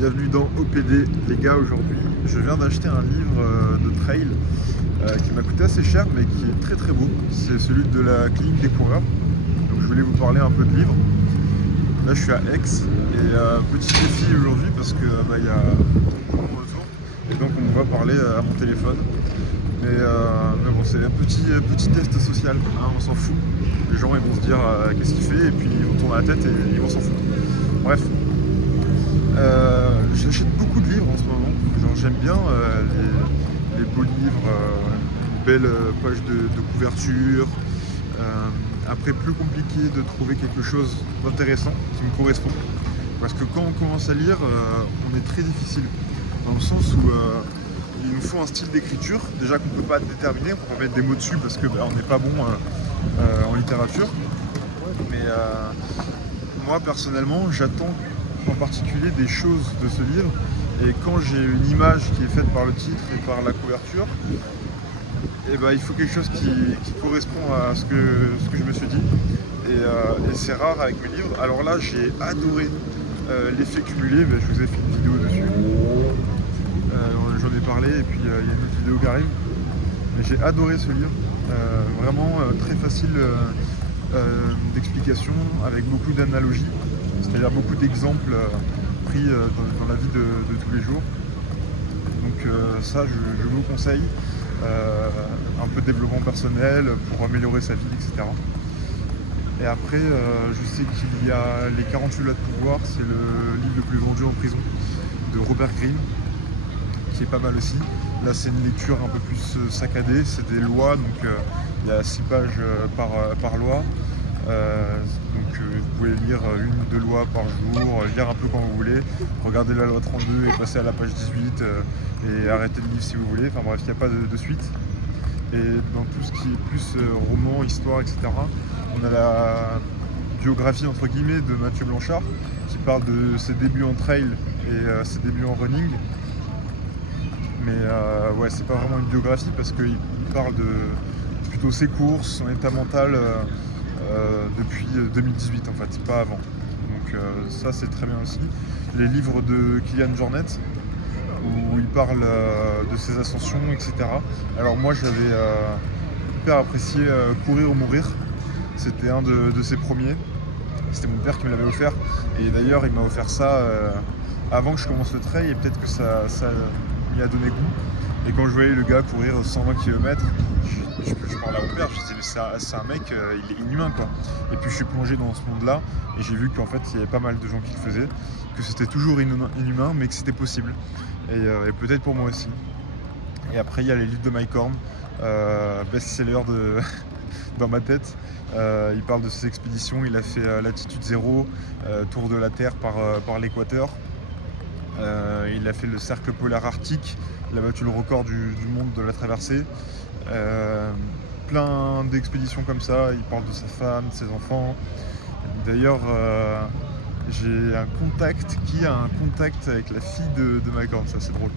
Bienvenue dans OPD les gars. Aujourd'hui je viens d'acheter un livre de trail qui m'a coûté assez cher mais qui est très très beau. C'est celui de la clinique des coureurs. Donc je voulais vous parler un peu de livre. Là je suis à Aix et petit défi aujourd'hui parce que il y a mon retour et donc on va parler à mon téléphone. Mais bon, c'est un petit test social, hein, on s'en fout. Les gens ils vont se dire qu'est-ce qu'il fait et puis ils vont tourner la tête et ils vont s'en foutre. Bref. J'achète beaucoup de livres en ce moment. Genre, j'aime bien les beaux livres, une belle page de couverture. Après, plus compliqué de trouver quelque chose d'intéressant qui me correspond. Parce que quand on commence à lire, on est très difficile. Dans le sens où il nous faut un style d'écriture, déjà qu'on ne peut pas déterminer, on peut mettre des mots dessus parce que on n'est pas bon en littérature. Mais moi personnellement, j'attends en particulier des choses de ce livre, et quand j'ai une image qui est faite par le titre et par la couverture, et il faut quelque chose qui correspond à ce que je me suis dit, et c'est rare avec mes livres. Alors là j'ai adoré l'effet cumulé, je vous ai fait une vidéo dessus, j'en ai parlé, et puis il y a une autre vidéo qui arrive, mais j'ai adoré ce livre, vraiment très facile d'explication, avec beaucoup d'analogies, c'est-à-dire beaucoup d'exemples pris dans la vie de tous les jours. Donc ça, je vous conseille. Un peu de développement personnel pour améliorer sa vie, etc. Et après, je sais qu'il y a Les 48 lois de pouvoir, c'est le livre le plus vendu en prison de Robert Greene, qui est pas mal aussi. Là, c'est une lecture un peu plus saccadée, c'est des lois, donc il y a 6 pages par loi. Donc vous pouvez lire une ou deux lois par jour, lire un peu quand vous voulez, regarder la loi 32 et passer à la page 18 et arrêter le livre si vous voulez. Enfin bref, il n'y a pas de suite. Et dans tout ce qui est plus roman, histoire, etc., on a la biographie entre guillemets de Mathieu Blanchard qui parle de ses débuts en trail et ses débuts en running. Mais ouais, c'est pas vraiment une biographie parce qu'il parle de plutôt ses courses, son état mental depuis 2018 en fait, pas avant. Donc ça c'est très bien aussi. Les livres de Kilian Jornet où il parle de ses ascensions, etc. Alors moi j'avais hyper apprécié Courir ou mourir. C'était un de ses premiers. C'était mon père qui me l'avait offert. Et d'ailleurs il m'a offert ça avant que je commence le trail, et peut-être que ça m'y a donné goût. Et quand je voyais le gars courir 120 km, je parlais à mon père, je disais mais c'est un mec, il est inhumain quoi. Et puis je suis plongé dans ce monde-là et j'ai vu qu'en fait il y avait pas mal de gens qui le faisaient, que c'était toujours inhumain mais que c'était possible. Et peut-être pour moi aussi. Et après il y a les livres de Mike Horn, best-seller dans ma tête. Il parle de ses expéditions, il a fait Latitude Zéro, tour de la Terre par l'équateur. Il a fait le cercle polaire arctique, il a battu le record du monde de la traversée. Plein d'expéditions comme ça, il parle de sa femme, de ses enfants. D'ailleurs, j'ai un contact qui a un contact avec la fille de Mike Horn, ça c'est drôle.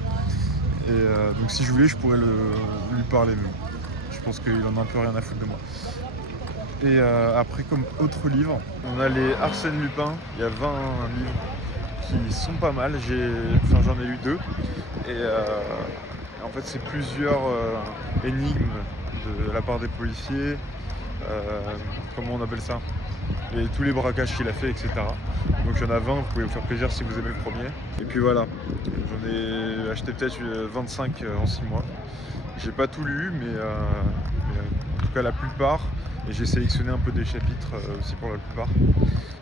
Et donc si je voulais, je pourrais lui parler, mais je pense qu'il en a un peu rien à foutre de moi. Et après, comme autre livre, on a les Arsène Lupin, il y a 20 livres qui sont pas mal, j'en ai lu 2. Et en fait c'est plusieurs énigmes de la part des policiers, comment on appelle ça, et tous les braquages qu'il a fait, etc. Donc il y en a 20, vous pouvez vous faire plaisir si vous aimez le premier. Et puis voilà, j'en ai acheté peut-être 25 en 6 mois. J'ai pas tout lu, mais en tout cas la plupart, et j'ai sélectionné un peu des chapitres aussi pour la plupart.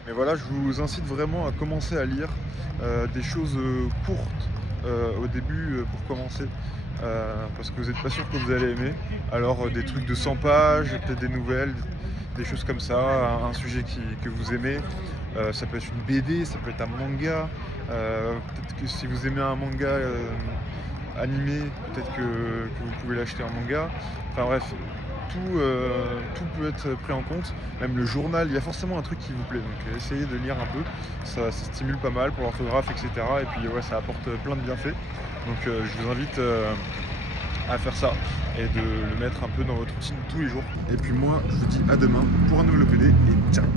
Mais voilà, je vous incite vraiment à commencer à lire des choses courtes au début pour commencer, parce que vous n'êtes pas sûr que vous allez aimer. Alors des trucs de 100 pages, peut-être des nouvelles, des choses comme ça, un sujet que vous aimez. Ça peut être une BD, ça peut être un manga. Peut-être que si vous aimez un manga animé, peut-être que vous pouvez l'acheter en manga. Enfin bref, tout peut être pris en compte, même le journal, il y a forcément un truc qui vous plaît, donc essayez de lire un peu, ça stimule pas mal pour l'orthographe, etc. Et puis ouais, ça apporte plein de bienfaits, donc je vous invite à faire ça et de le mettre un peu dans votre routine tous les jours. Et puis moi, je vous dis à demain pour un nouvel OPD et ciao.